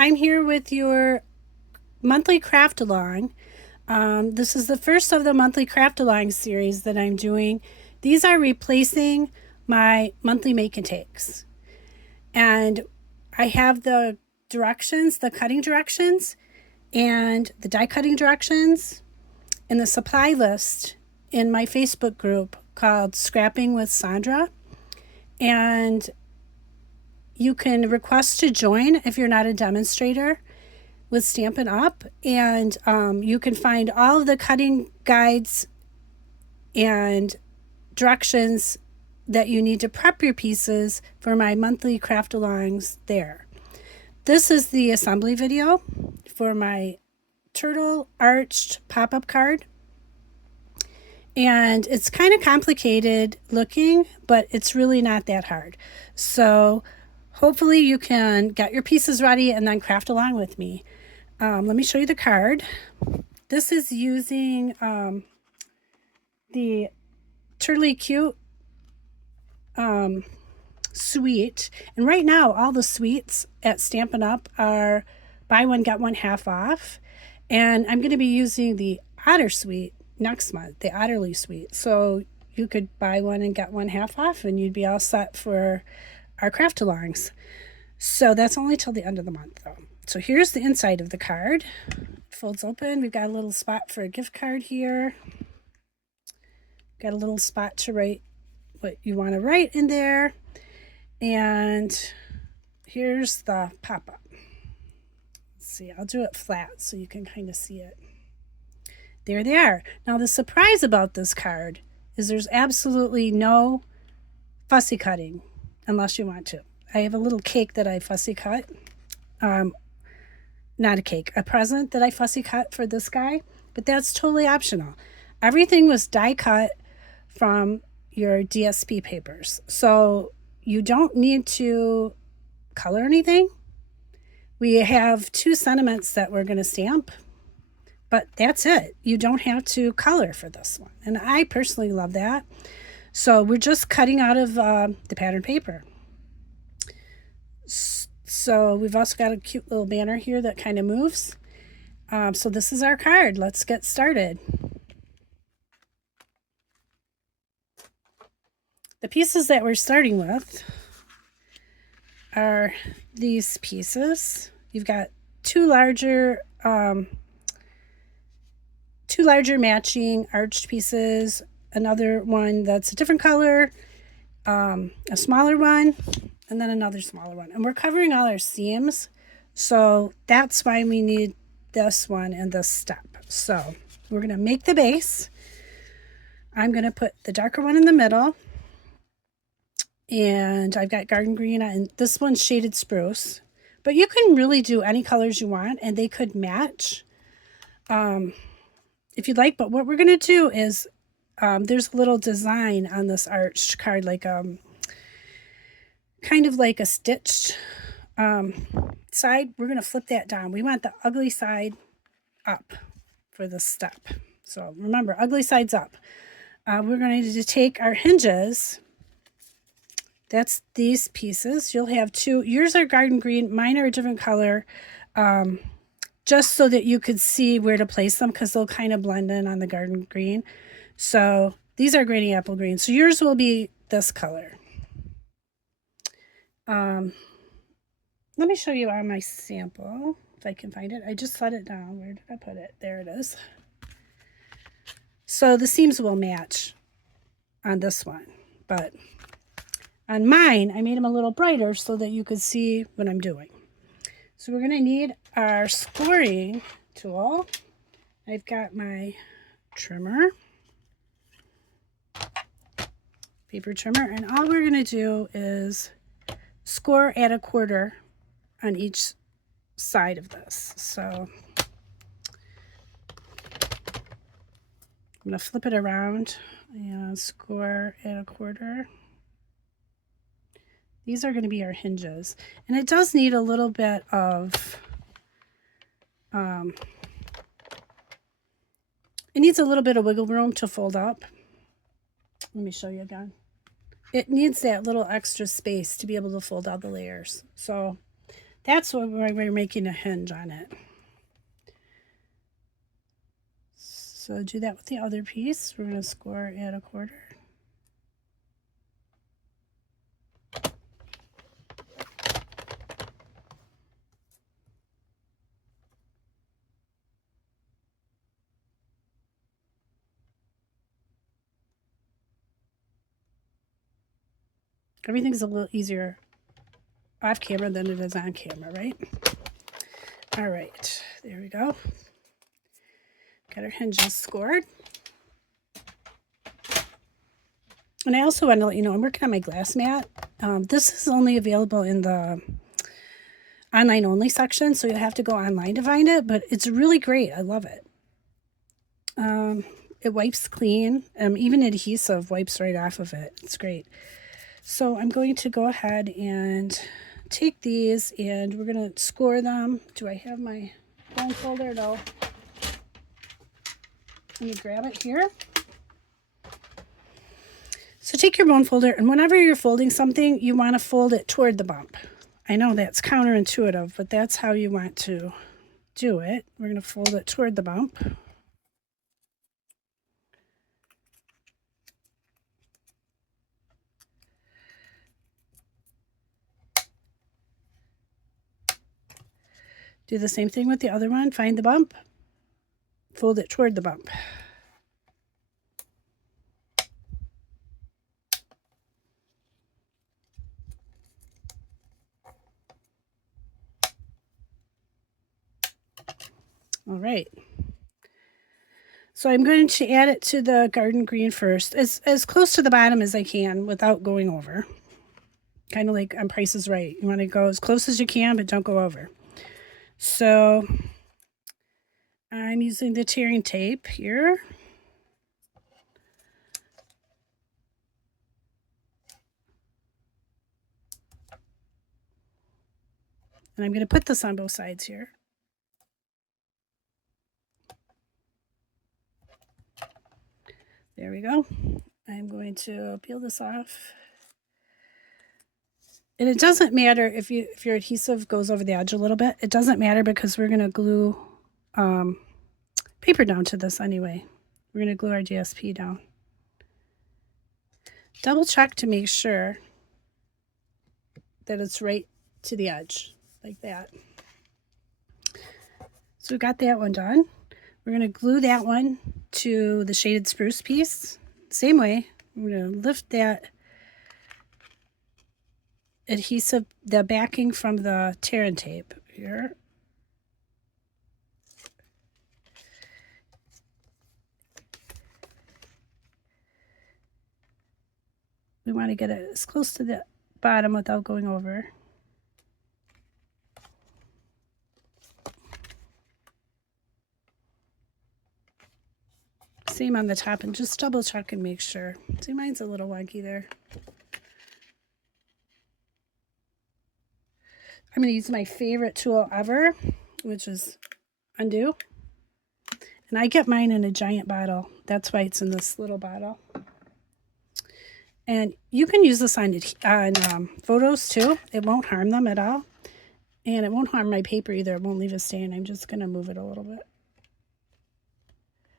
I'm here with your monthly craft along. This is the first of the monthly craft along series that I'm doing. These are replacing my monthly make and takes. And I have the directions, the cutting directions, and the die cutting directions, and the supply list in my Facebook group called Scrapping with Sandra. And you can request to join if you're not a demonstrator with Stampin' Up! And you can find all of the cutting guides and directions that you need to prep your pieces for my monthly craft alongs there. This is the assembly video for my turtle arched pop-up card. And it's kind of complicated looking, but it's really not that hard. So hopefully you can get your pieces ready and then craft along with me. Let me show you the card. This is using the Turtley Cute suite. And right now, all the suites at Stampin' Up! Are buy one, get one half off. And I'm going to be using the Otter suite next month, the Otterly suite. So you could buy one and get one half off, and you'd be all set for our craft alongs. So that's only till the end of the month, though. So here's the inside of the card. It folds open. We've got a little spot for a gift card here. Got a little spot to write what you want to write in there. And here's the pop-up. Let's see, I'll do it flat so you can kind of see it. There they are. Now the surprise about this card is there's absolutely no fussy cutting unless you want to. I have a little cake that I fussy cut. Not a cake, a present that I fussy cut for this guy, but that's totally optional. Everything was die cut from your DSP papers. So you don't need to color anything. We have 2 sentiments that we're going to stamp, but that's it. You don't have to color for this one. And I personally love that. So we're just cutting out of the pattern paper. So we've also got a cute little banner here that kind of moves. So this is our card. Let's get started. The pieces that we're starting with are these pieces. You've got two larger matching arched pieces, another one that's a different color, a smaller one, and then another smaller one. And we're covering all our seams, so that's why we need this one and this step. So we're going to make the base. I'm going to put the darker one in the middle, and I've got garden green, and this one's shaded spruce. But you can really do any colors you want, and they could match if you'd like. But what we're going to do is there's a little design on this arched card, like kind of like a stitched side. We're going to flip that down. We want the ugly side up for this step. So remember, ugly side's up. We're going to take our hinges. That's these pieces. You'll have 2. Yours are garden green. Mine are a different color. Just so that you could see where to place them, because they'll kind of blend in on the garden green. So these are granny apple green. So yours will be this color. Let me show you on my sample, if I can find it. I just set it down. Where did I put it? There it is. So the seams will match on this one, but on mine, I made them a little brighter so that you could see what I'm doing. So we're going to need our scoring tool. I've got my trimmer, paper trimmer, and all we're going to do is score at 1/4 on each side of this. So I'm going to flip it around and score at 1/4. These are going to be our hinges, and it does need a little bit of it needs a little bit of wiggle room to fold up. Let me show you again. It needs that little extra space to be able to fold out the layers. So That's what we're making a hinge on it. So do that with the other piece. We're going to score at 1/4. Everything's a little easier off camera than it is on camera, right? All right, there we go. Got our hinges scored. And I also want to let you know I'm working on my glass mat. This is only available in the online only section, so you'll have to go online to find it, but it's really great. I love it. It wipes clean. Even adhesive wipes right off of it. It's great. So I'm going to go ahead and take these and we're going to score them. Do I have my bone folder? No. Let me grab it here. So take your bone folder, and whenever you're folding something, you want to fold it toward the bump. I know that's counterintuitive, but that's how you want to do it. We're going to fold it toward the bump. Do the same thing with the other one. Find the bump, fold it toward the bump. All right. So I'm going to add it to the garden green first, as close to the bottom as I can without going over. Kind of like on Price is Right. You want to go as close as you can, but don't go over. So I'm using the tearing tape here. And I'm going to put this on both sides here. There we go. I'm going to peel this off. And it doesn't matter if your adhesive goes over the edge a little bit. It doesn't matter because we're going to glue paper down to this anyway. We're going to glue our GSP down. Double check to make sure that it's right to the edge, like that. So we got that one done. We're going to glue that one to the shaded spruce piece. Same way, we're going to lift that adhesive, the backing from the tearing tape here. We want to get it as close to the bottom without going over. Same on the top, and just double check and make sure. See, mine's a little wonky there. I'm going to use my favorite tool ever, which is Undo. And I get mine in a giant bottle. That's why it's in this little bottle. And you can use this on photos too. It won't harm them at all. And it won't harm my paper either. It won't leave a stain. I'm just going to move it a little bit.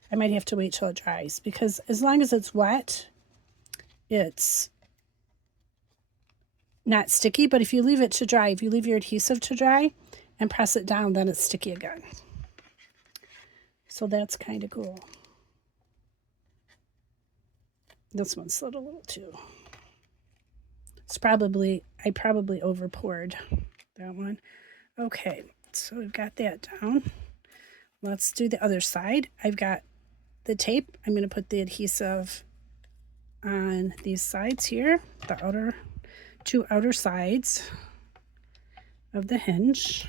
I might have to wait till it dries because as long as it's wet, it's not sticky. But if you leave it to dry, if you leave your adhesive to dry and press it down, then it's sticky again. So that's kind of cool. This one slid a little too. It's probably, I probably over poured that one. Okay, so we've got that down. Let's do the other side. I've got the tape. I'm going to put the adhesive on these sides here, the two outer sides of the hinge.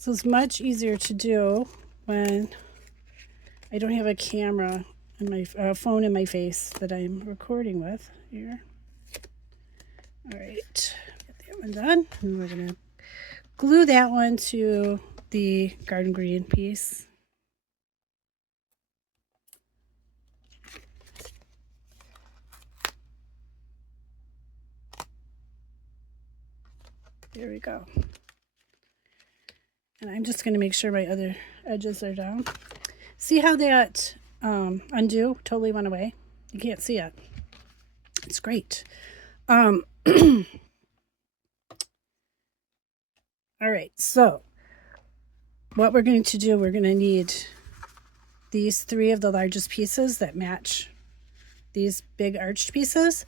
So it's much easier to do when I don't have a camera and my phone in my face that I'm recording with here. All right, get that one done. And we're gonna glue that one to the garden green piece. There we go. And I'm just going to make sure my other edges are down. See how that undo totally went away? You can't see it. It's great. All right, so what we're going to do, we're going to need these 3 of the largest pieces that match these big arched pieces.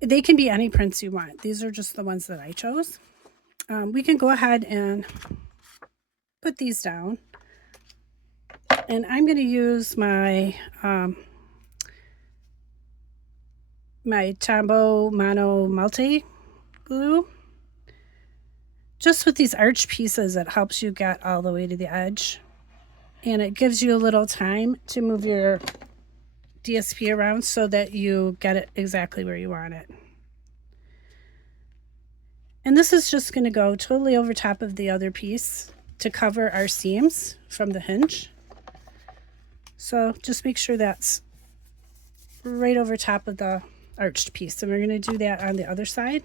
They can be any prints you want. These are just the ones that I chose. We can go ahead and put these down. And I'm going to use my my Tombow Mono Multi glue. Just with these arch pieces, it helps you get all the way to the edge. And it gives you a little time to move your DSP around so that you get it exactly where you want it. And this is just going to go totally over top of the other piece to cover our seams from the hinge. So just make sure that's right over top of the arched piece. And we're going to do that on the other side.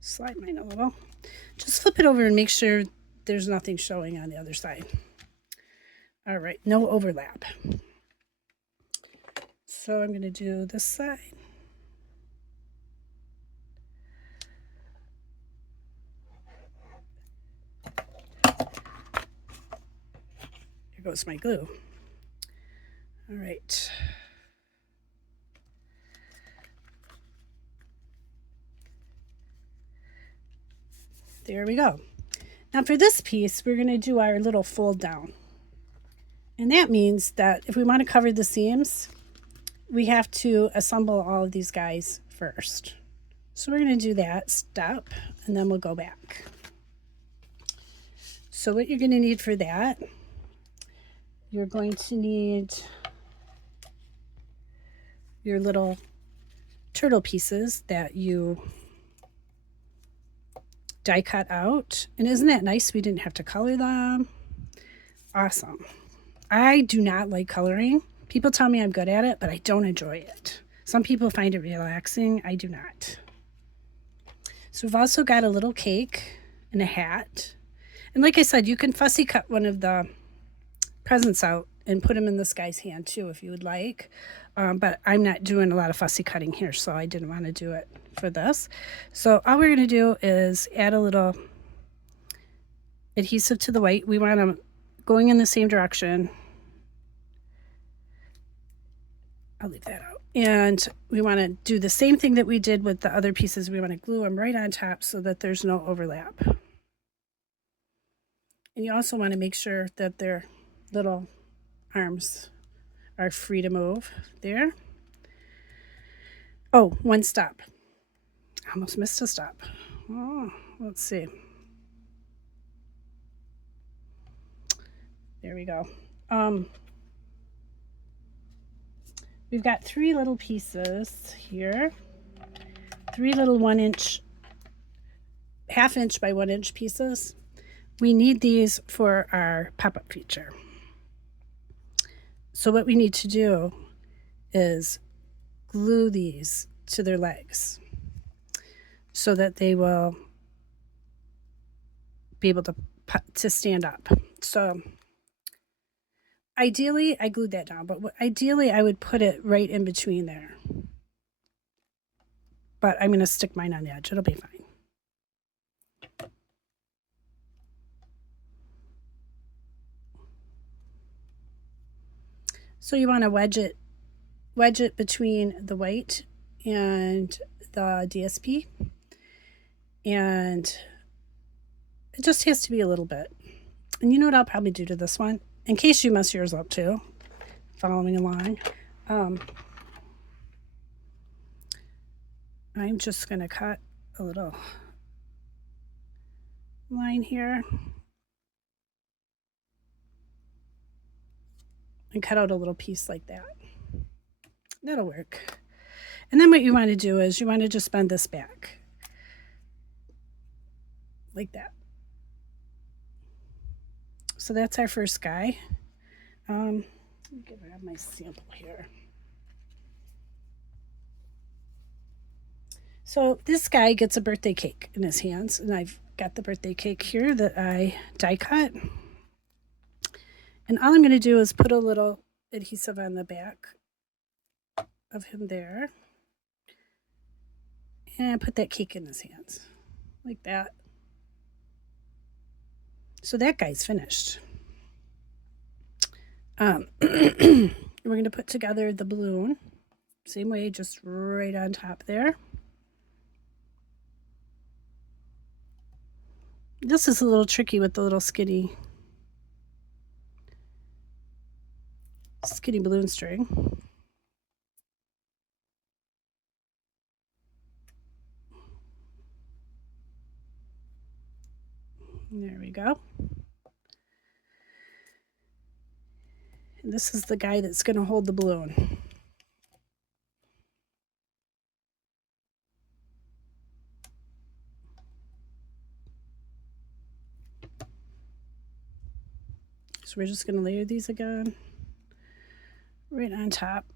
Slide mine a little. Just flip it over and make sure there's nothing showing on the other side. All right, no overlap. So I'm going to do this side. Here goes my glue. All right. There we go. Now for this piece, we're going to do our little fold down. And that means that if we want to cover the seams, we have to assemble all of these guys first. So we're going to do that step, and then we'll go back. So what you're going to need for that, you're going to need your little turtle pieces that you die cut out. And isn't that nice? We didn't have to color them. Awesome. I do not like coloring. People tell me I'm good at it, but I don't enjoy it. Some people find it relaxing. I do not. So we've also got a little cake and a hat. And like I said, you can fussy cut one of the presents out and put them in this guy's hand too if you would like. But I'm not doing a lot of fussy cutting here, so I didn't want to do it for this. So all we're going to do is add a little adhesive to the white. We want them going in the same direction. I'll leave that out. And we want to do the same thing that we did with the other pieces. We want to glue them right on top so that there's no overlap. And you also want to make sure that their little arms are free to move there. Oh, one stop. I almost missed a stop. Oh, let's see. There we go. We've got 3 little pieces here. 3 little 1-inch, ½ inch by 1 inch pieces. We need these for our pop-up feature. So what we need to do is glue these to their legs so that they will be able to stand up. So ideally, I glued that down, but ideally I would put it right in between there. But I'm going to stick mine on the edge. It'll be fine. So you want to wedge it between the white and the DSP. And it just has to be a little bit. And you know what I'll probably do to this one? In case you mess yours up too, following along. I'm just going to cut a little line here. And cut out a little piece like that. That'll work. And then what you want to do is you want to just bend this back. Like that. So that's our first guy. Let me grab my sample here. So this guy gets a birthday cake in his hands, and I've got the birthday cake here that I die cut. And all I'm going to do is put a little adhesive on the back of him there. And put that cake in his hands. Like that. So that guy's finished. We're going to put together the balloon. Same way, just right on top there. This is a little tricky with the little skinny balloon string. There we go. And this is the guy that's going to hold the balloon. So we're just going to layer these again right on top.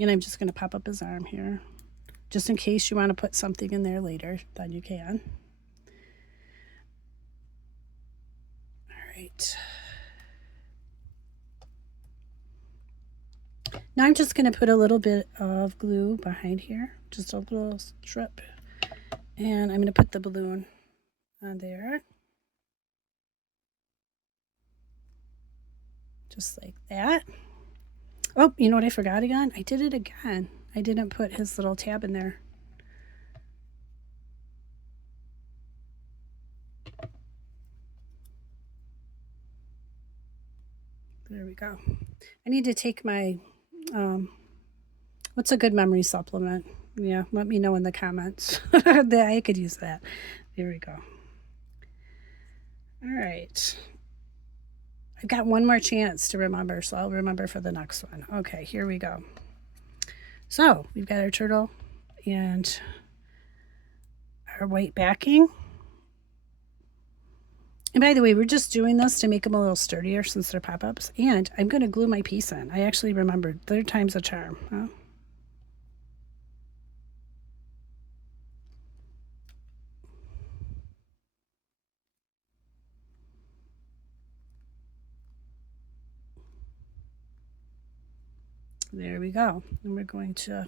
And I'm just going to pop up his arm here. Just in case you want to put something in there later, then you can. All right. Now I'm just going to put a little bit of glue behind here, just a little strip. And I'm going to put the balloon on there. Just like that. Oh, you know what I forgot again? I did it again. I didn't put his little tab in there. There we go. I need to take my, what's a good memory supplement? Yeah, let me know in the comments. I could use that. There we go. All right. I've got one more chance to remember, so I'll remember for the next one. Okay, here we go. So we've got our turtle and our white backing. And by the way, we're just doing this to make them a little sturdier since they're pop-ups. And I'm going to glue my piece in. I actually remembered. Third time's a charm. Huh? There we go. And we're going to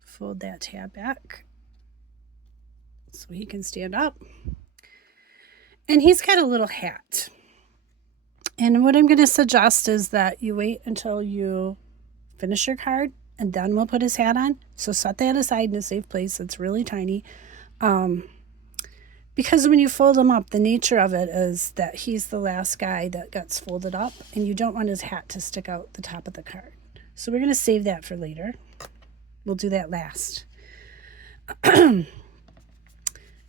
fold that tab back so he can stand up. And he's got a little hat. And what I'm going to suggest is that you wait until you finish your card and then we'll put his hat on. So set that aside in a safe place. It's really tiny. Because when you fold him up, the nature of it is that he's the last guy that gets folded up and you don't want his hat to stick out the top of the card. So we're going to save that for later. We'll do that last.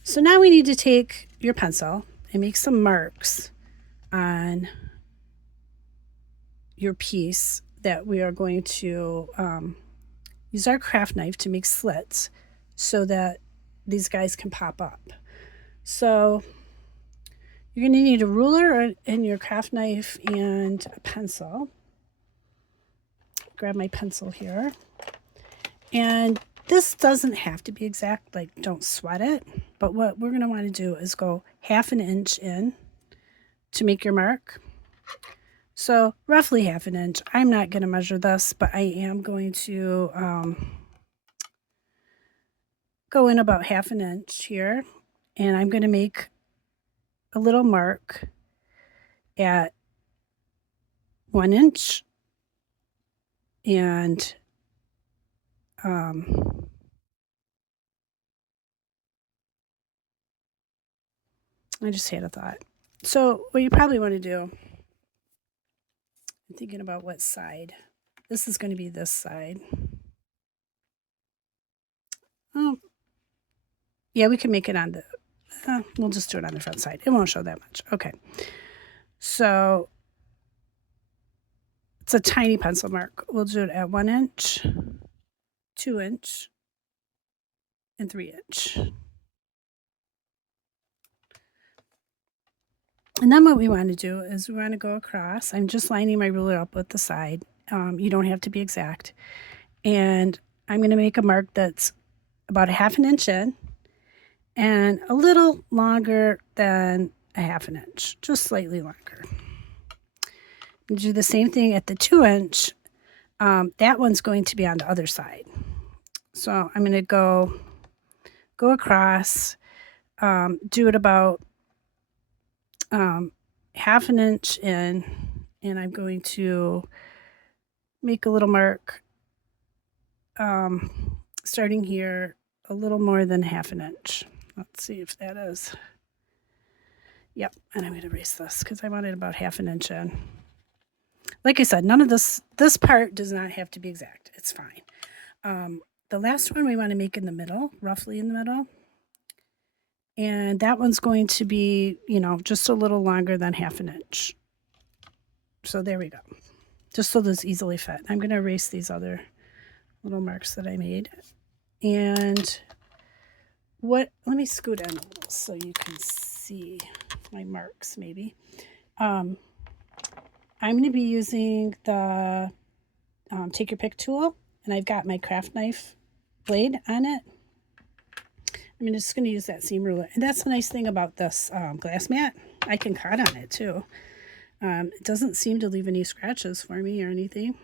So now we need to take your pencil and make some marks on your piece that we are going to use our craft knife to make slits so that these guys can pop up. So you're going to need a ruler and your craft knife and a pencil. Grab my pencil here. And this doesn't have to be exact, like don't sweat it. But what we're going to want to do is go 1/2 inch in to make your mark. So roughly 1/2 inch. I'm not going to measure this, but I am going to go in about 1/2 inch here. And I'm going to make a little mark at 1 inch. And I just had a thought. So what you probably want to do, I'm thinking about what side. This is going to be this side. Oh, Yeah, we can make it on the, we'll just do it on the front side. It won't show that much. Okay. So it's a tiny pencil mark. We'll do it at 1 inch, 2 inch, and 3 inch. And then what we want to do is we want to go across. I'm just lining my ruler up with the side. You don't have to be exact. And I'm going to make a mark that's about 1/2 inch in and a little longer than 1/2 inch, just slightly longer. And do the same thing at the 2 inch. That one's going to be on the other side. So I'm going to go across, do it about 1/2 inch in, and I'm going to make a little mark starting here a little more than 1/2 inch. Let's see if that is. Yep, and I'm going to erase this because I wanted about 1/2 inch in. Like I said, none of this part does not have to be exact. It's fine. The last one we want to make in the middle, roughly in the middle. And that one's going to be, just a little longer than 1/2 inch. So there we go. Just so this easily fit. I'm going to erase these other little marks that I made. And let me scoot in a little so you can see my marks maybe. I'm going to be using the Take Your Pick tool, and I've got my craft knife blade on it. I'm just going to use that seam ruler. And that's the nice thing about this glass mat. I can cut on it too. It doesn't seem to leave any scratches for me or anything.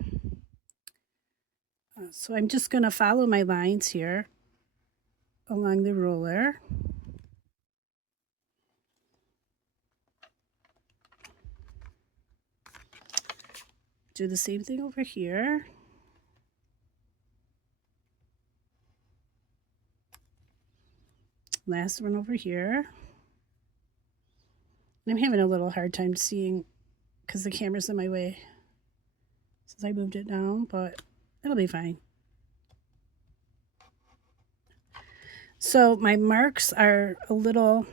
So I'm just going to follow my lines here along the ruler. Do the same thing over here. Last one over here. I'm having a little hard time seeing because the camera's in my way since I moved it down, but it'll be fine. So my marks are a little,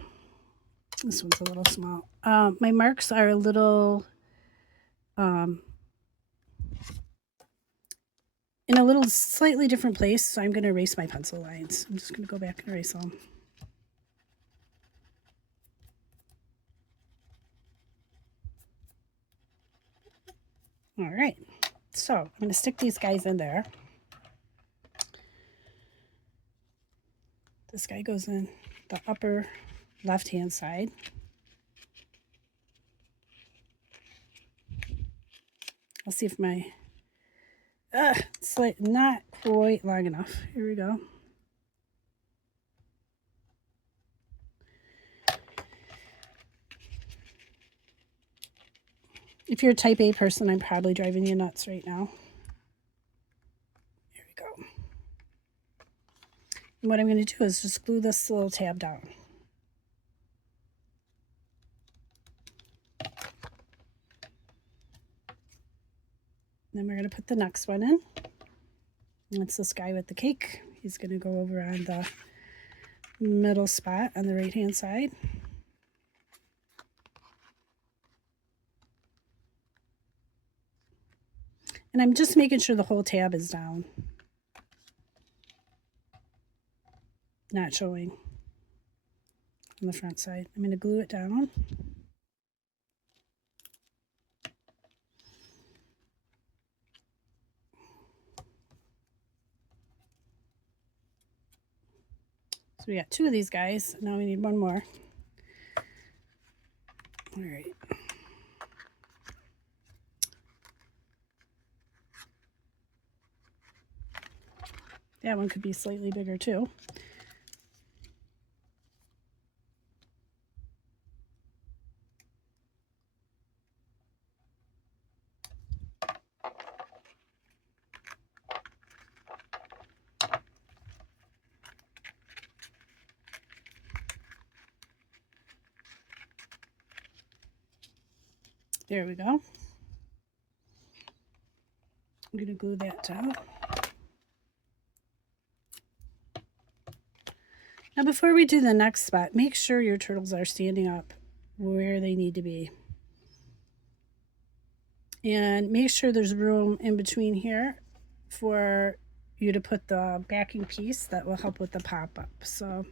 this one's a little small. My marks are a little, in a little slightly different place, so I'm going to erase my pencil lines. I'm just going to go back and erase them. All right, so I'm going to stick these guys in there. This guy goes in the upper left-hand side. I'll see if my, it's like not quite long enough. Here we go. If you're a type A person, I'm probably driving you nuts right now. Here we go. And what I'm going to do is just glue this little tab down. Then we're going to put the next one in. That's this guy with the cake. He's going to go over on the middle spot on the right-hand side. And I'm just making sure the whole tab is down. Not showing on the front side. I'm going to glue it down. So we got 2 of these guys. Now we need 1 more. All right. That one could be slightly bigger too. There we go. I'm going to glue that down. Now before we do the next spot, make sure your turtles are standing up where they need to be. And make sure there's room in between here for you to put the backing piece that will help with the pop-up. So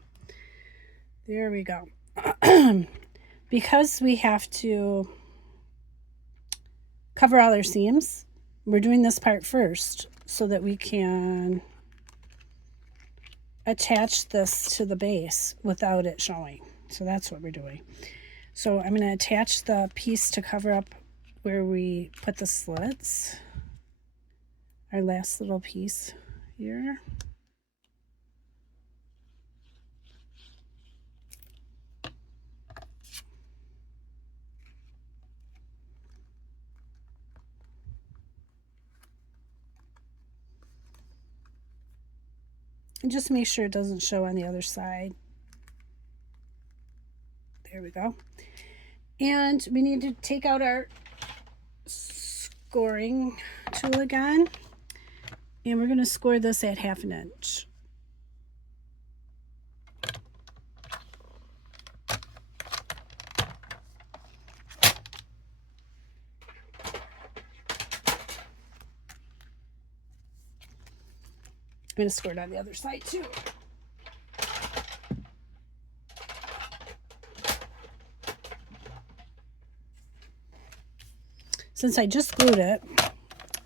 there we go. Because we have to cover all our seams, we're doing this part first so that we can attach this to the base without it showing. So that's what we're doing. So I'm going to attach the piece to cover up where we put the slits, our last little piece here. And just make sure it doesn't show on the other side. There we go. And we need to take out our scoring tool again. And we're going to score this at 1/2 inch. I'm going to score it on the other side too. Since I just glued it,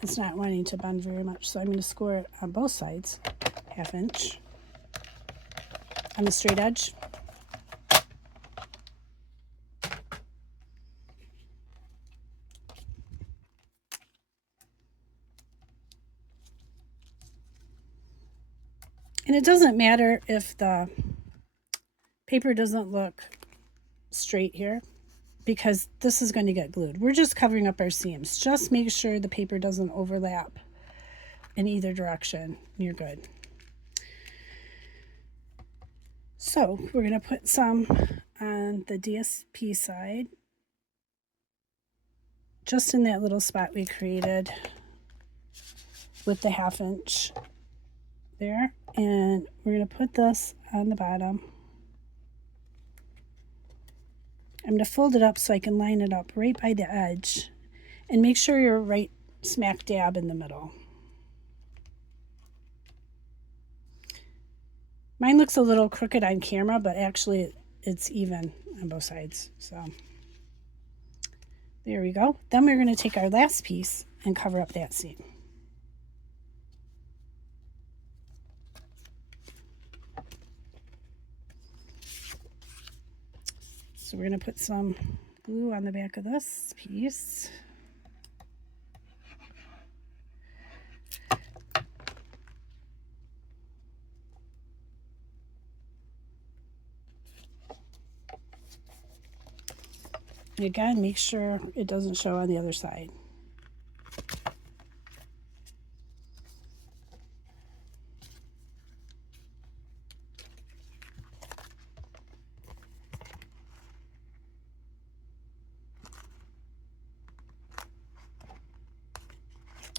it's not wanting to bend very much, so I'm going to score it on both sides, 1/2 inch on the straight edge. And it doesn't matter if the paper doesn't look straight here, because this is going to get glued. We're just covering up our seams. Just make sure the paper doesn't overlap in either direction. You're good. So we're going to put some on the DSP side, just in that little spot we created with the 1/2 inch there. And we're going to put this on the bottom. I'm going to fold it up so I can line it up right by the edge, and make sure you're right smack dab in the middle. Mine looks a little crooked on camera, but actually it's even on both sides. So there we go. Then we're going to take our last piece and cover up that seam. So we're going to put some glue on the back of this piece. And again, make sure it doesn't show on the other side.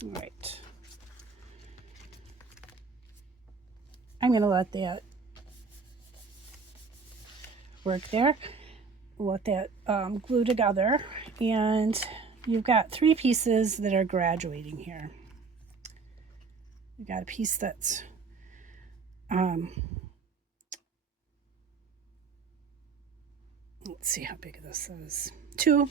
All right. I'm going to let that work there. Let that glue together, and you've got 3 pieces that are graduating here. You've got a piece that's let's see how big this is. 2.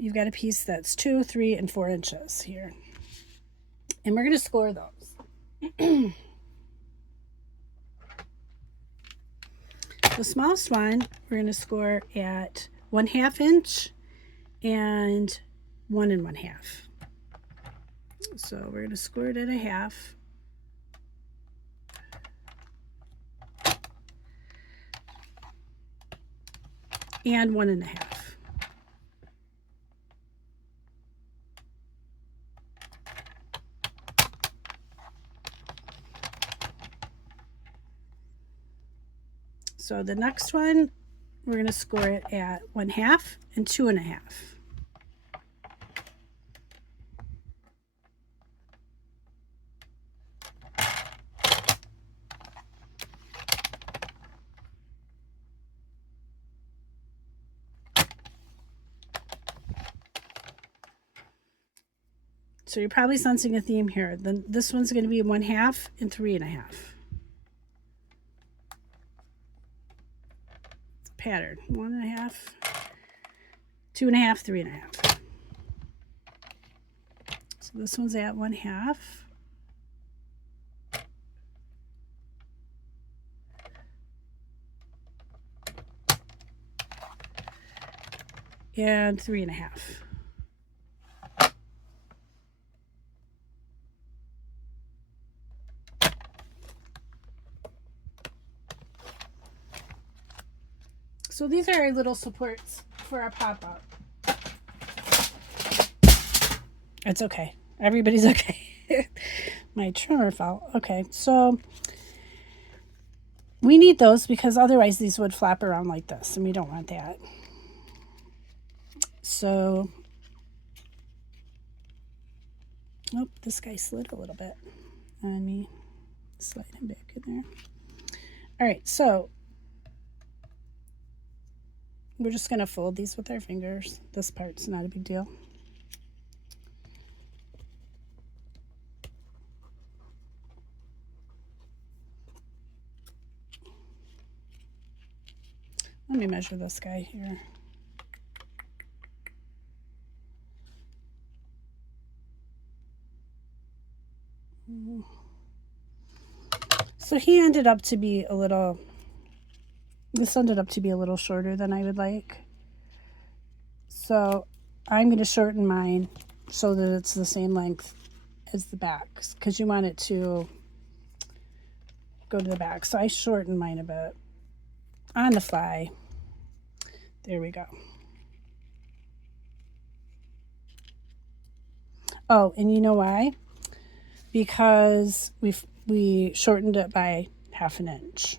You've got a piece that's 2, 3, and 4 inches here, and we're going to score those. The smallest one we're going to score at 1/2 inch and 1 1/2. So we're going to score it at 1/2. And 1 1/2. So the next one, we're going to score it at 1/2 and 2 1/2. So you're probably sensing a theme here. Then this one's going to be 1/2 and 3.5. It's a pattern. 1.5, 2.5, 3.5. So this one's at 1/2. And 3.5. So these are our little supports for our pop-up. It's okay. Everybody's okay. My trimmer fell. Okay, so we need those because otherwise these would flap around like this, and we don't want that. So, oh, this guy slid a little bit. Let me slide him back in there. All right, so we're just going to fold these with our fingers. This part's not a big deal. Let me measure this guy here. So he ended up to be a little, this ended up to be a little shorter than I would like. So I'm going to shorten mine so that it's the same length as the back, because you want it to go to the back. So I shortened mine a bit on the fly. There we go. Oh, and you know why? Because we shortened it by 1/2 inch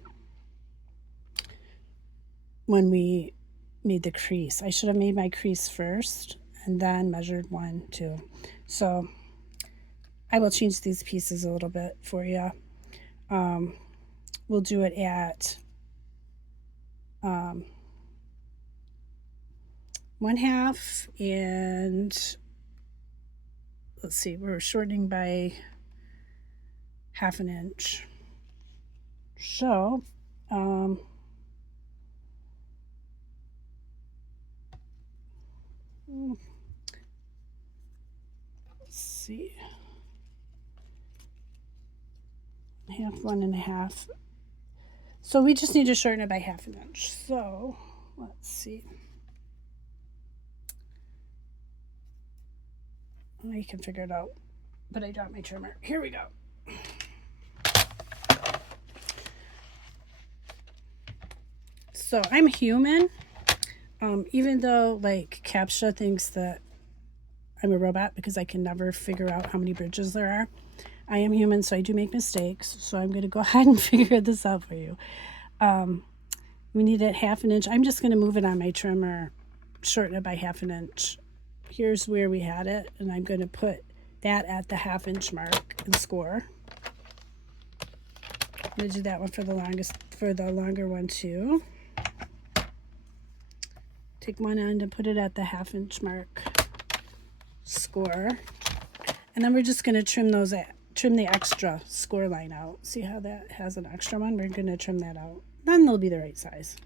when we made the crease. I should have made my crease first and then measured 1, 2. So I will change these pieces a little bit for you. We'll do it at 1/2, and let's see, we're shortening by 1/2 inch. So, let's see, 1/2, 1.5. So we just need to shorten it by 1/2 inch. So let's see. I can figure it out, but I dropped my trimmer. Here we go. So I'm human, even though like CAPTCHA thinks that I'm a robot because I can never figure out how many bridges there are. I am human, so I do make mistakes. So I'm going to go ahead and figure this out for you. We need it 1/2 inch. I'm just going to move it on my trimmer, shorten it by 1/2 inch. Here's where we had it, and I'm going to put that at the 1/2 inch mark and score. I'm going to do that one for the longer one too. Take one end and put it at the 1/2 inch mark, score, and then we're just going to trim the extra score line out. See how that has an extra one? We're going to trim that out. Then they'll be the right size.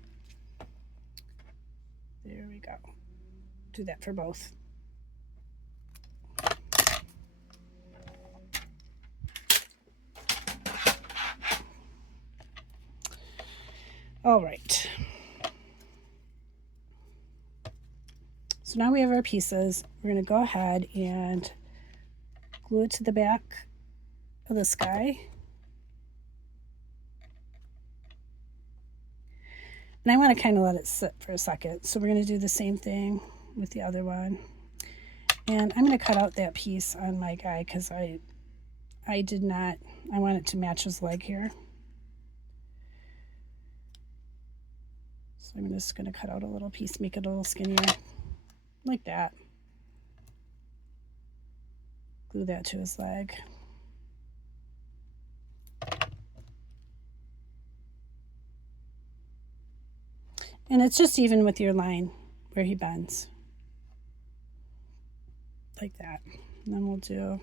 There we go. Do that for both. All right. So now we have our pieces. We're going to go ahead and glue it to the back of this guy. And I want to kind of let it sit for a second. So we're going to do the same thing with the other one. And I'm going to cut out that piece on my guy because I want it to match his leg here. So I'm just going to cut out a little piece, make it a little skinnier, like that. Glue that to his leg. And it's just even with your line where he bends. like that. And then we'll do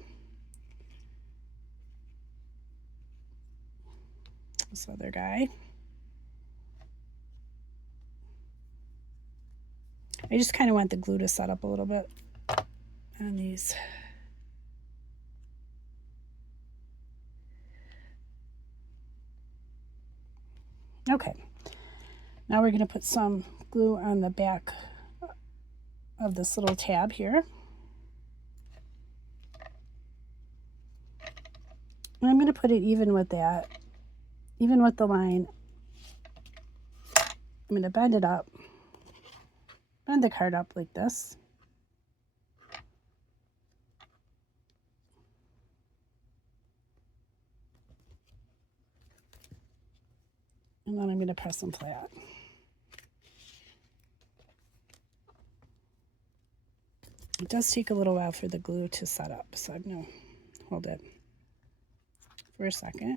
this other guy. I just kind of want the glue to set up a little bit on these. Okay, now we're going to put some glue on the back of this little tab here. And I'm going to put it even with that, even with the line. I'm going to bend it up, bend the card up like this. And then I'm going to press them flat. It does take a little while for the glue to set up, so I'm going to hold it for a second.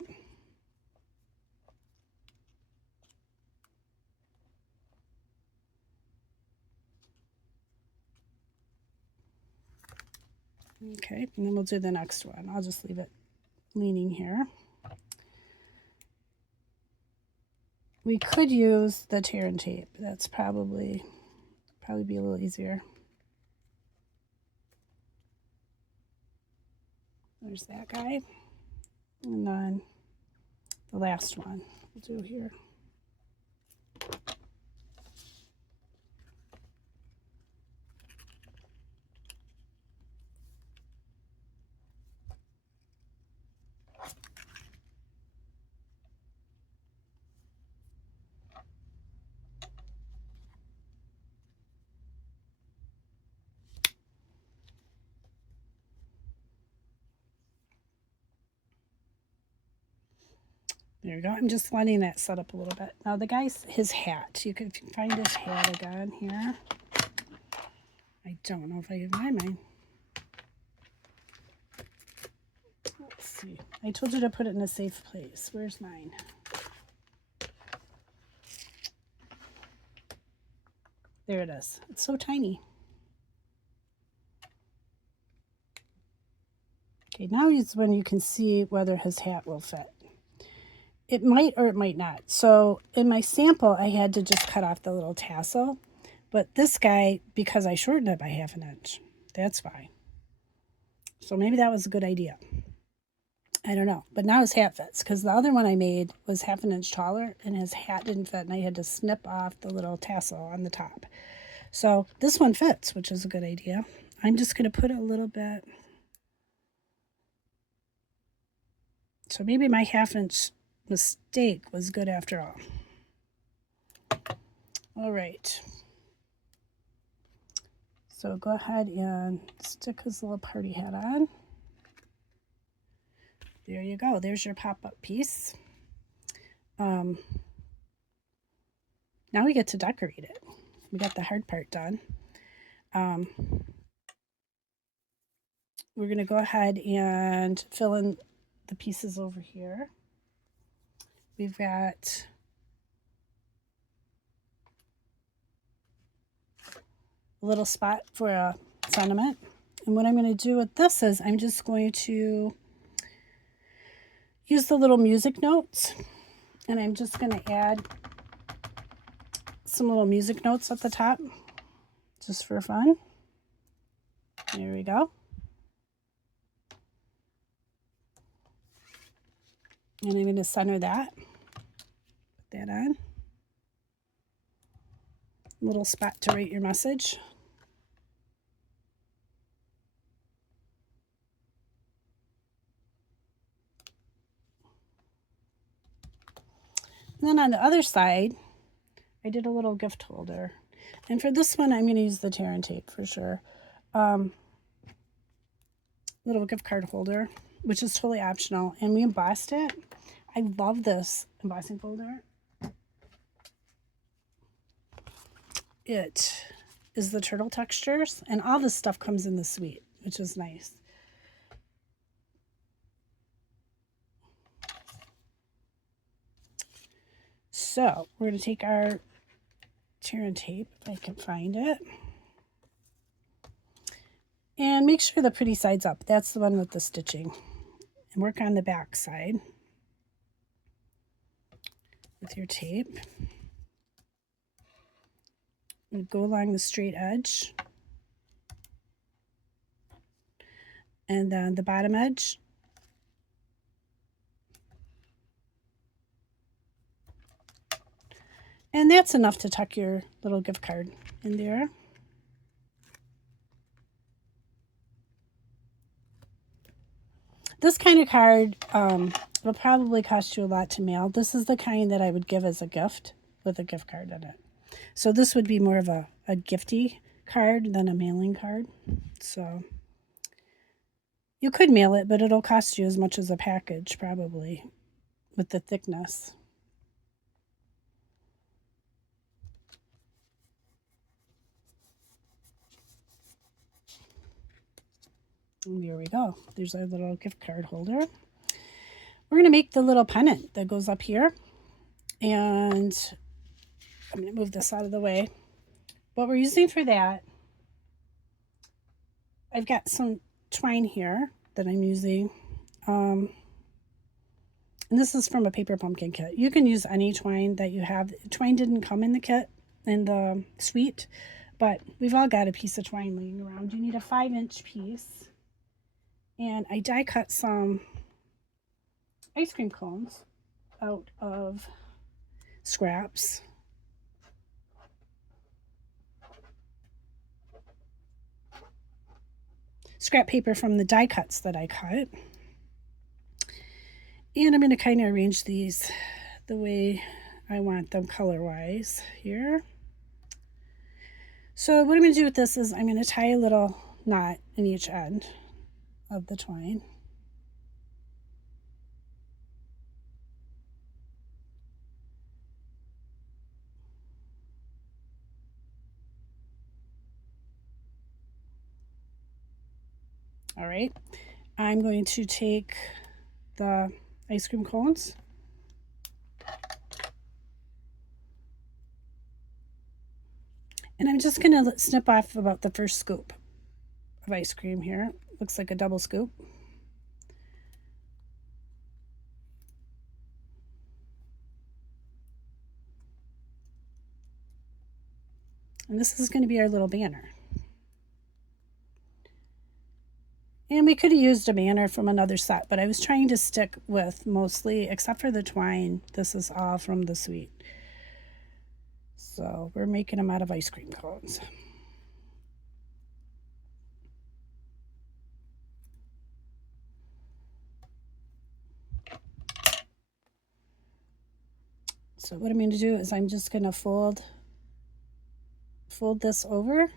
Okay, and then we'll do the next one. I'll just leave it leaning here. We could use the tear and tape. That's probably be a little easier. There's that guy. And then the last one we'll do here. There you go. I'm just letting that set up a little bit. Now the guy's, his hat. You can find his hat again here. I don't know if I can find mine. Let's see. I told you to put it in a safe place. Where's mine? There it is. It's so tiny. Okay, now is when you can see whether his hat will fit. It might or it might not. So in my sample, I had to just cut off the little tassel. But this guy, because I shortened it by 1/2 inch, that's why. So maybe that was a good idea. I don't know. But now his hat fits, because the other one I made was 1/2 inch taller, and his hat didn't fit, and I had to snip off the little tassel on the top. So this one fits, which is a good idea. I'm just going to put a little bit. So maybe my 1/2 inch mistake was good after all. All right. So go ahead and stick his little party hat on. There you go. There's your pop-up piece. Now we get to decorate it. We got the hard part done. We're going to go ahead and fill in the pieces over here. We've got a little spot for a sentiment. And what I'm going to do with this is I'm just going to use the little music notes, and I'm just going to add some little music notes at the top just for fun. There we go. And I'm going to center that. Put that on. Little spot to write your message. And then on the other side, I did a little gift holder. And for this one, I'm going to use the tear and tape for sure. Little gift card holder, which is totally optional. And we embossed it. I love this embossing folder. It is the turtle textures, and all this stuff comes in the suite, which is nice. So we're going to take our tear and tape, if I can find it. And make sure the pretty side's up. That's the one with the stitching. And work on the back side with your tape. And go along the straight edge. And then the bottom edge. And that's enough to tuck your little gift card in there. This kind of card will probably cost you a lot to mail. This is the kind that I would give as a gift with a gift card in it. So this would be more of a gifty card than a mailing card. So you could mail it, but it'll cost you as much as a package probably with the thickness. And there we go. There's our little gift card holder. We're going to make the little pennant that goes up here. And I'm going to move this out of the way. What we're using for that, I've got some twine here that I'm using. And this is from a paper pumpkin kit. You can use any twine that you have. Twine didn't come in the kit, in the suite, but we've all got a piece of twine laying around. You need a 5-inch piece. And I die cut some ice cream cones out of scraps. Scrap paper from the die cuts that I cut. And I'm going to kind of arrange these the way I want them color-wise here. So what I'm going to do with this is I'm going to tie a little knot in each end of the twine. All right, I'm going to take the ice cream cones and I'm just going to snip off about the first scoop of ice cream here. Looks like a double scoop. And this is going to be our little banner. And we could have used a banner from another set, but I was trying to stick with mostly, except for the twine, this is all from the suite. So we're making them out of ice cream cones. So what I'm going to do is I'm just going to fold this over.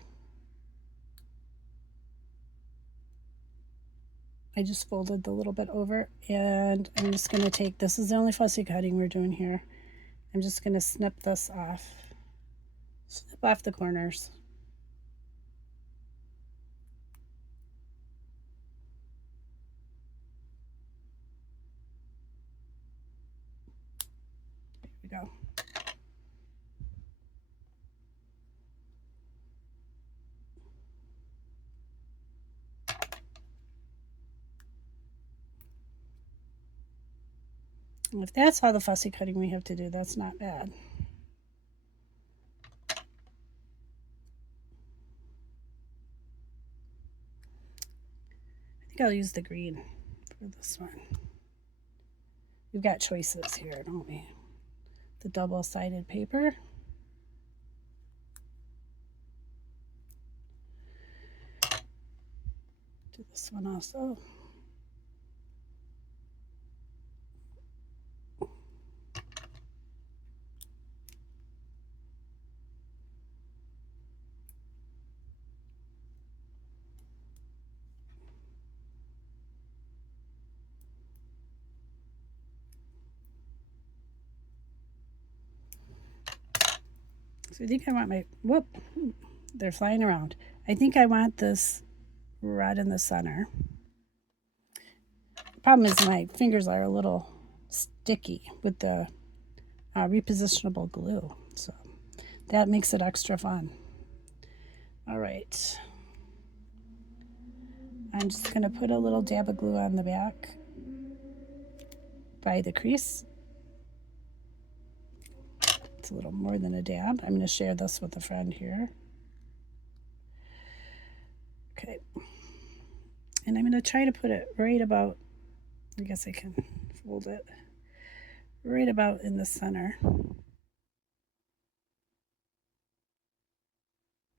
I just folded the little bit over, and I'm just going to take, this is the only fussy cutting we're doing here. I'm just going to snip this off. Snip off the corners. There we go. And if that's all the fussy cutting we have to do, that's not bad. I think I'll use the green for this one. We've got choices here, don't we? The double-sided paper. Do this one also. So I think I want my, whoop, they're flying around. I think I want this right in the center. The problem is my fingers are a little sticky with the repositionable glue. So that makes it extra fun. All right. I'm just going to put a little dab of glue on the back by the crease. It's a little more than a dab. I'm going to share this with a friend here. Okay. And I'm going to try to put it right about, I guess I can fold it right about in the center.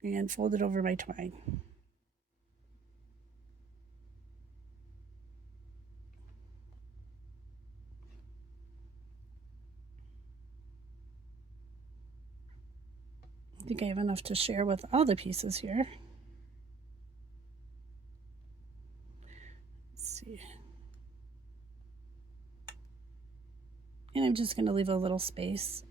And fold it over my twine. I think I have enough to share with all the pieces here. Let's see. And I'm just going to leave a little space.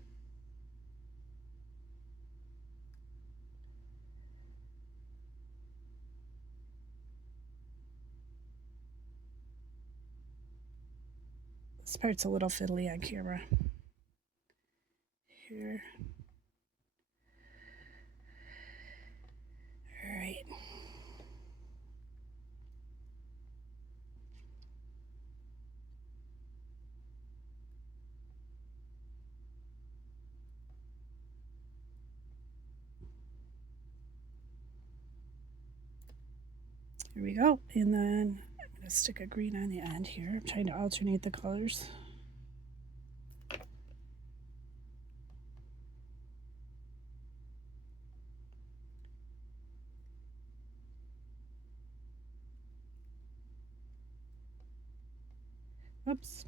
This part's a little fiddly on camera. Here. All right. Here we go. And then I'm going to stick a green on the end here. I'm trying to alternate the colors. Oops.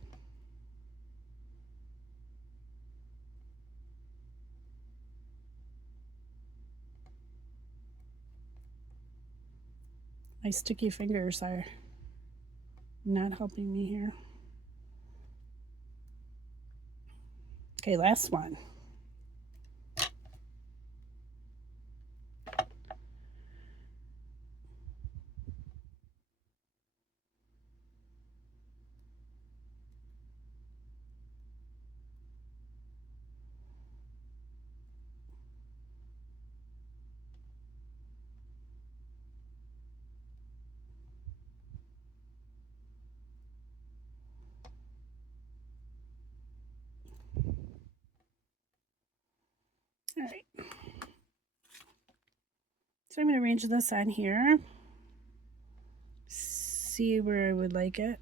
My sticky fingers are not helping me here. Okay, last one. All right. So I'm going to arrange this on here. See where I would like it.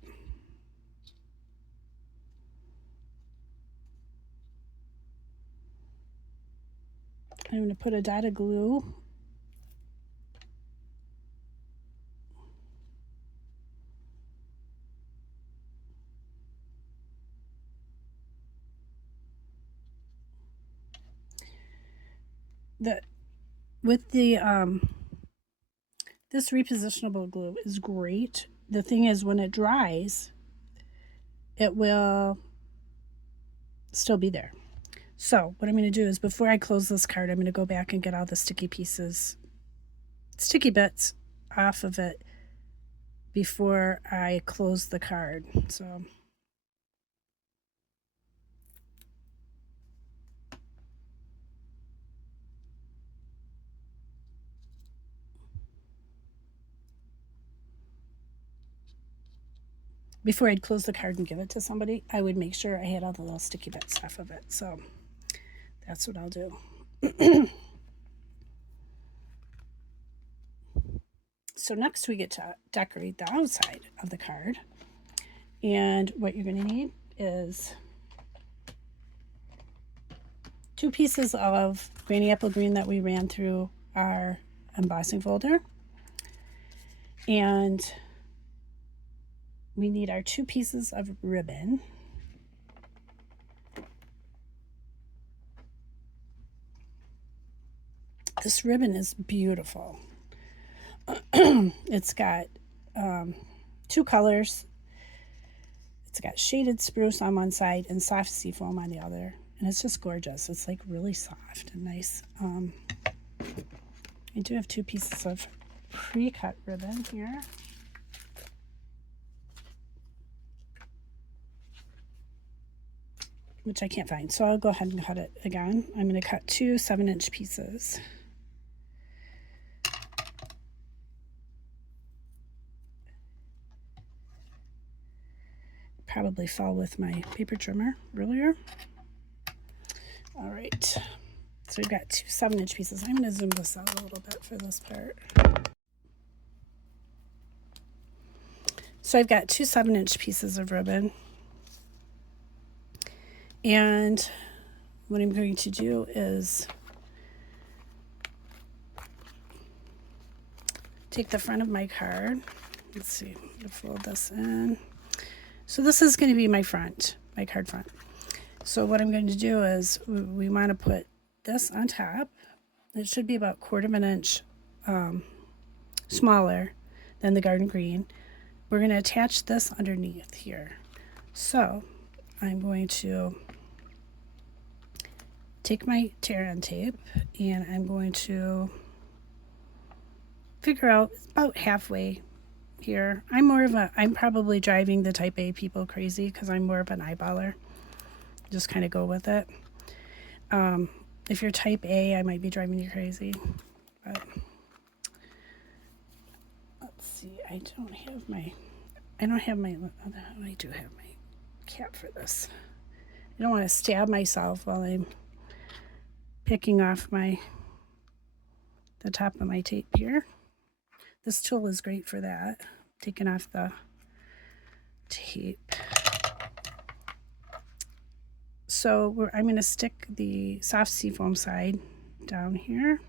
I'm going to put a dot of glue with the this repositionable glue is great. The thing is, when it dries, it will still be there. So what I'm going to do is, before I close this card, I'm going to go back and get all the sticky bits off of it before I close the card. So before I'd close the card and give it to somebody, I would make sure I had all the little sticky bits off of it. So that's what I'll do. So next we get to decorate the outside of the card. And what you're going to need is 2 pieces of Granny Apple Green that we ran through our embossing folder. And we need our 2 pieces of ribbon. This ribbon is beautiful. It's got 2 colors. It's got shaded spruce on one side and soft seafoam on the other. And it's just gorgeous. It's like really soft and nice. I do have 2 pieces of pre-cut ribbon here. Which I can't find. So I'll go ahead and cut it again. I'm going to cut 2 7-inch pieces. probably fell with my paper trimmer earlier. All right, so we've got 2 7-inch pieces. I'm going to zoom this out a little bit for this part. So I've got 2 7-inch pieces of ribbon, and what I'm going to do is take the front of my card. Let's see, I'm going to fold this in. So this is going to be my front, my card front. So what I'm going to do is we want to put this on top. It should be about 1/4 inch smaller than the garden green. We're going to attach this underneath here. So I'm going to take my tear-in tape and I'm going to figure out about halfway here. I'm probably driving the type A people crazy because I'm more of an eyeballer. Just kind of go with it. If you're type A, I might be driving you crazy. But let's see, I do have my, I do have my cap for this. I don't want to stab myself while I'm picking off the top of my tape here. This tool is great for that, taking off the tape. So I'm going to stick the soft seafoam side down here.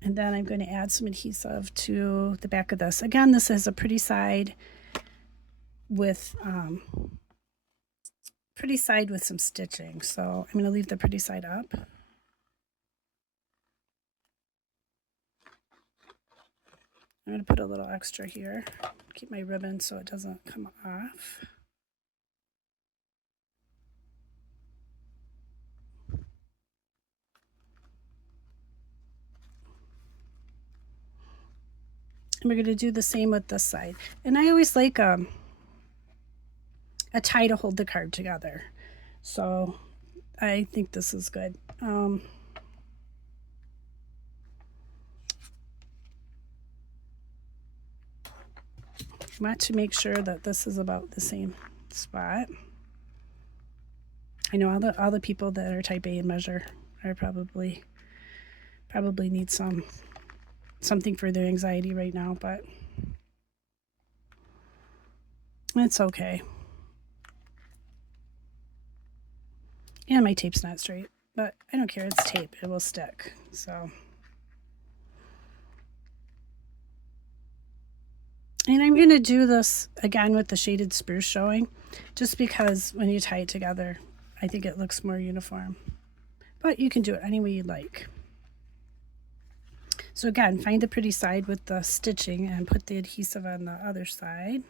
And then I'm going to add some adhesive to the back of this. Again, this is a pretty side with some stitching. So I'm going to leave the pretty side up. I'm going to put a little extra here, keep my ribbon so it doesn't come off. And we're going to do the same with this side. And I always like a tie to hold the card together. So I think this is good. Want to make sure that this is about the same spot. I know all the people that are type A and measure are probably need something for their anxiety right now, but it's okay. And my tape's not straight, but I don't care. It's tape. It will stick. So. And I'm going to do this again with the shaded spruce showing, just because when you tie it together, I think it looks more uniform. But you can do it any way you like. So again, find the pretty side with the stitching and put the adhesive on the other side.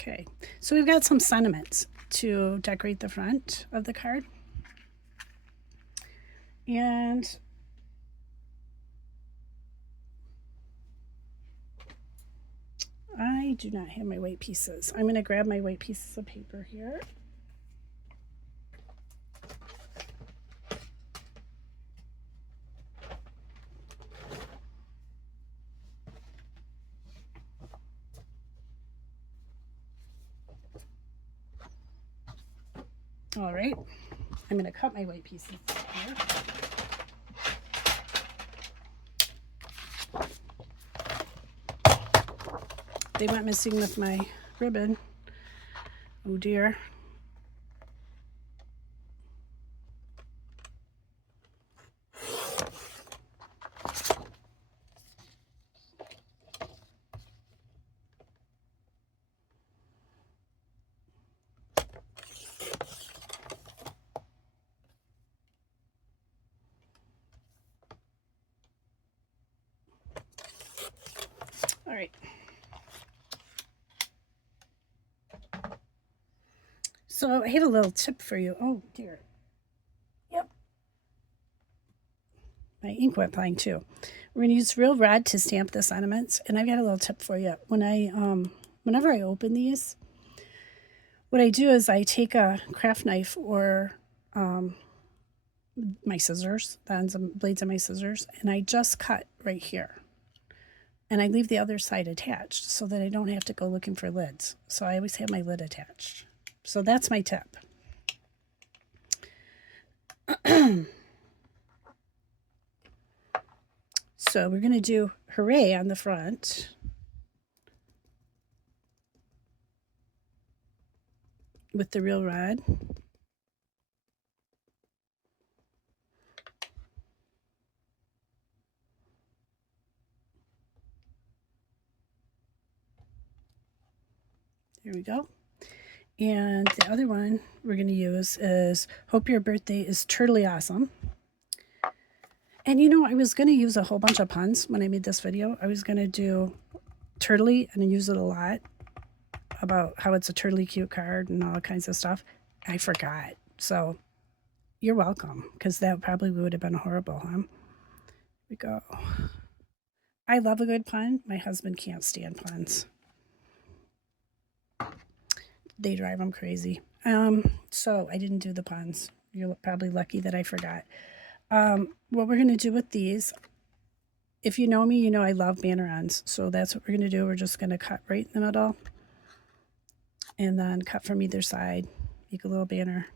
Okay, so we've got some sentiments to decorate the front of the card. And I do not have my white pieces. I'm going to grab my white pieces of paper here. All right, I'm going to cut my white pieces here. They went missing with my ribbon. Oh dear. All right. So I have a little tip for you. Oh dear. Yep. My ink went flying too. We're going to use Real Red to stamp the sentiments, and I've got a little tip for you. When whenever I open these, what I do is I take a craft knife or my scissors, the ends of blades of my scissors, and I just cut right here. And I leave the other side attached so that I don't have to go looking for lids. So I always have my lid attached. So that's my tip. So we're going to do hooray on the front. With the real rod. There we go. And the other one we're going to use is Hope Your Birthday is Totally Awesome. And you know, I was going to use a whole bunch of puns when I made this video. I was going to do turtly and use it a lot about how it's a turtly cute card and all kinds of stuff. I forgot. So you're welcome, because that probably would have been horrible, huh? Here we go. I love a good pun. My husband can't stand puns. They drive him crazy. So I didn't do the puns. You're probably lucky that I forgot. What we're going to do with these, if you know me, you know I love banner-ons. So that's what we're going to do. We're just going to cut right in the middle and then cut from either side. Make a little banner.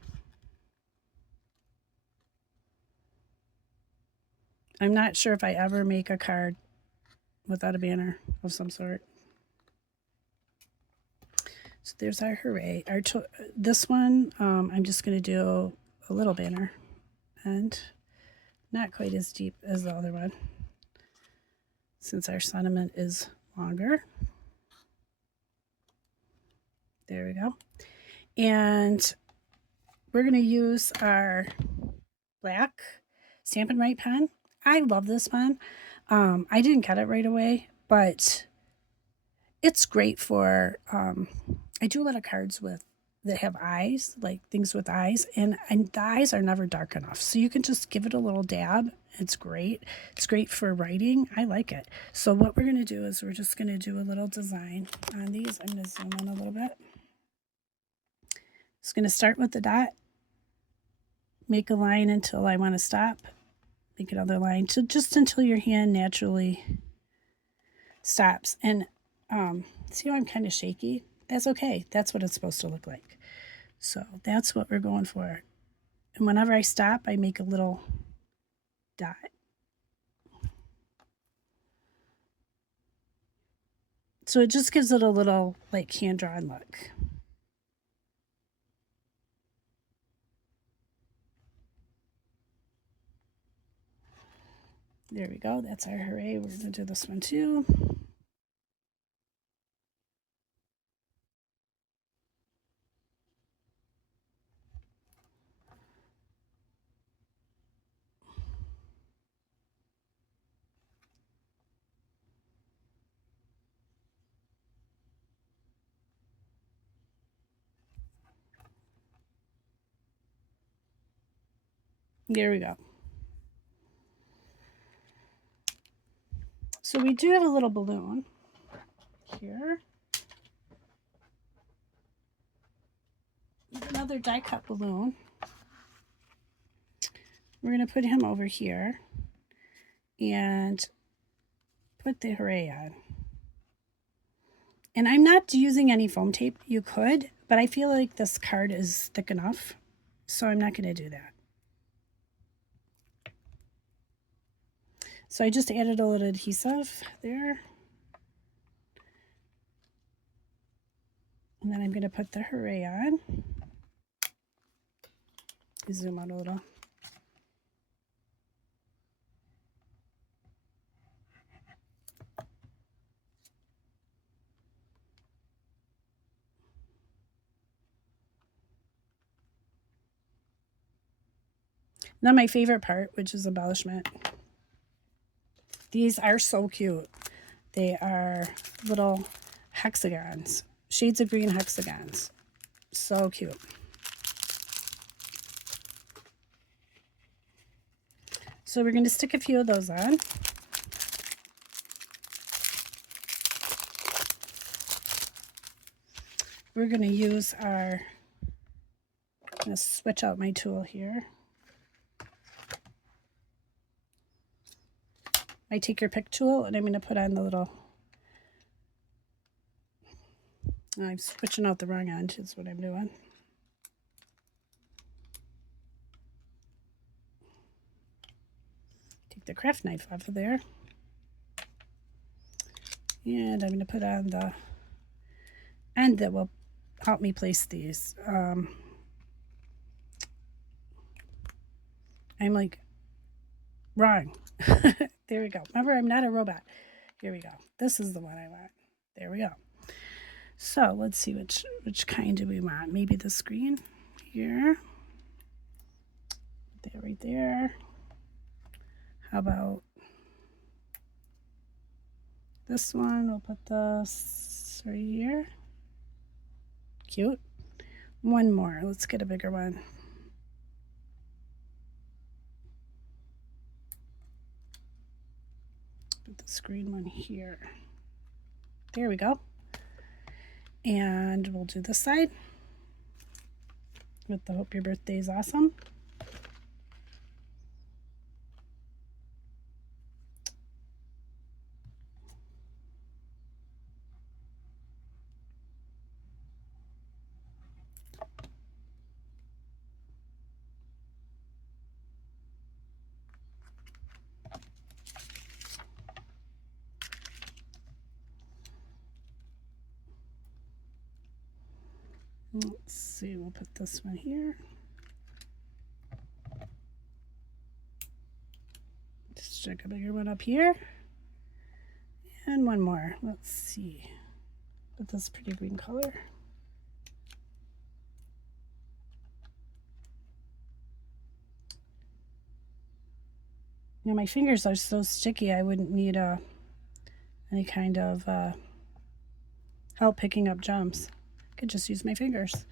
I'm not sure if I ever make a card without a banner of some sort. So there's our hooray. This one, I'm just going to do a little banner and not quite as deep as the other one, since our sentiment is longer. There we go. And we're going to use our black Stampin' Write pen. I love this pen. I didn't cut it right away, but it's great for, I do a lot of cards that have eyes, like things with eyes, and the eyes are never dark enough. So you can just give it a little dab. It's great. It's great for writing. I like it. So what we're going to do is we're just going to do a little design on these. I'm going to zoom in a little bit. Just going to start with the dot, make a line until I want to stop, make another line, just until your hand naturally stops. And see how I'm kind of shaky? That's okay. That's what it's supposed to look like. So that's what we're going for. And whenever I stop, I make a little dot. So it just gives it a little like hand-drawn look. There we go. That's our hooray. We're going to do this one too. There we go. So we do have a little balloon here. Another die cut balloon. We're going to put him over here and put the hooray on. And I'm not using any foam tape. You could, but I feel like this card is thick enough, so I'm not going to do that. So I just added a little adhesive there. And then I'm going to put the hooray on. Zoom out a little. Now my favorite part, which is embellishment. These are so cute. They are little hexagons, shades of green hexagons. So cute. So we're going to stick a few of those on. we're going to use our, I'm going to switch out my tool here. I take your pick tool and I'm going to put on the little, I'm switching out the wrong end is what I'm doing. Take the craft knife off of there. And I'm going to put on the end that will help me place these. I'm like, wrong. There we go. Remember, I'm not a robot. Here we go. This is the one I want. There we go. So let's see which kind do we want. Maybe the screen here. There, right there. How about this one? We'll put this right here. Cute. One more. Let's get a bigger one. Put the screen one here. There we go. And we'll do this side with the Hope Your Birthday is Awesome. Let's see, we'll put this one here. Just stick a bigger one up here. And one more. Let's see. Put this pretty green color. You know, my fingers are so sticky, I wouldn't need any kind of help picking up gems. I could just use my fingers.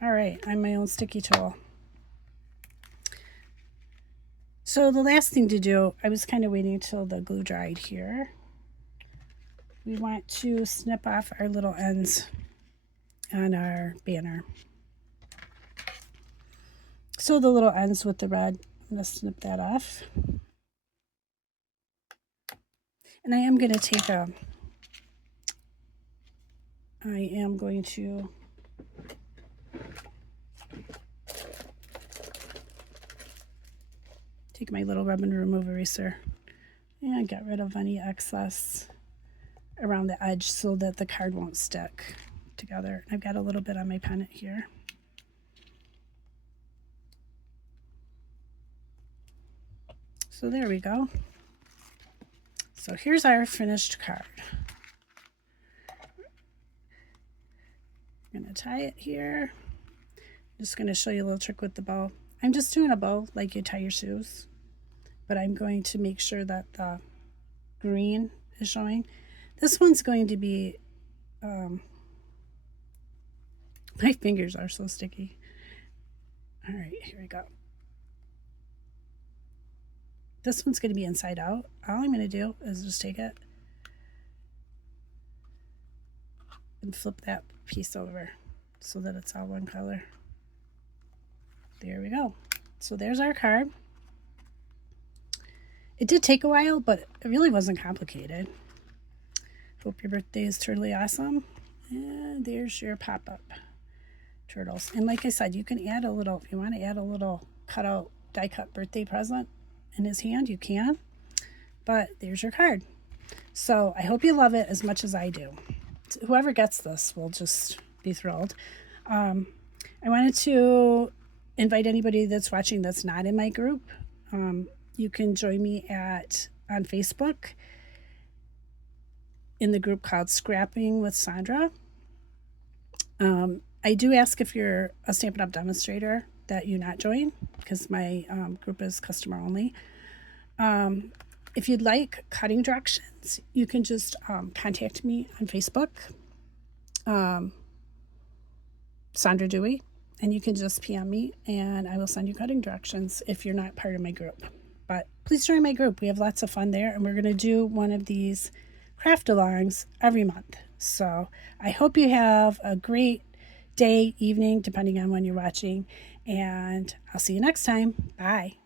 All right, I'm my own sticky tool. So the last thing to do, I was kind of waiting until the glue dried here. We want to snip off our little ends on our banner. So the little ends with the red, I'm going to snip that off. And I am going to take take my little rub and remove eraser and get rid of any excess around the edge so that the card won't stick together. I've got a little bit on my pennant here. So there we go. So here's our finished card. I'm going to tie it here. I'm just going to show you a little trick with the bow. I'm just doing a bow like you tie your shoes, but I'm going to make sure that the green is showing. This one's going to be, my fingers are so sticky. All right, here we go. This one's going to be inside out. All I'm going to do is just take it and flip that piece over so that it's all one color. There we go. So there's our card. It did take a while, but it really wasn't complicated. Hope your birthday is totally awesome. And there's your pop-up turtles. And like I said, you can add a little, if you want to add a little cutout, die-cut birthday present in his hand, you can. But there's your card. So I hope you love it as much as I do. Whoever gets this will just be thrilled. I wanted to invite anybody that's watching that's not in my group. You can join me on Facebook in the group called Scrapping with Sandra. I do ask if you're a Stampin' Up! Demonstrator that you not join, because my group is customer only. If you'd like cutting directions, you can just contact me on Facebook, Sandra Dewey, and you can just PM me and I will send you cutting directions if you're not part of my group. But please join my group. We have lots of fun there, and we're going to do one of these craft alongs every month. So I hope you have a great day, evening, depending on when you're watching. And I'll see you next time. Bye.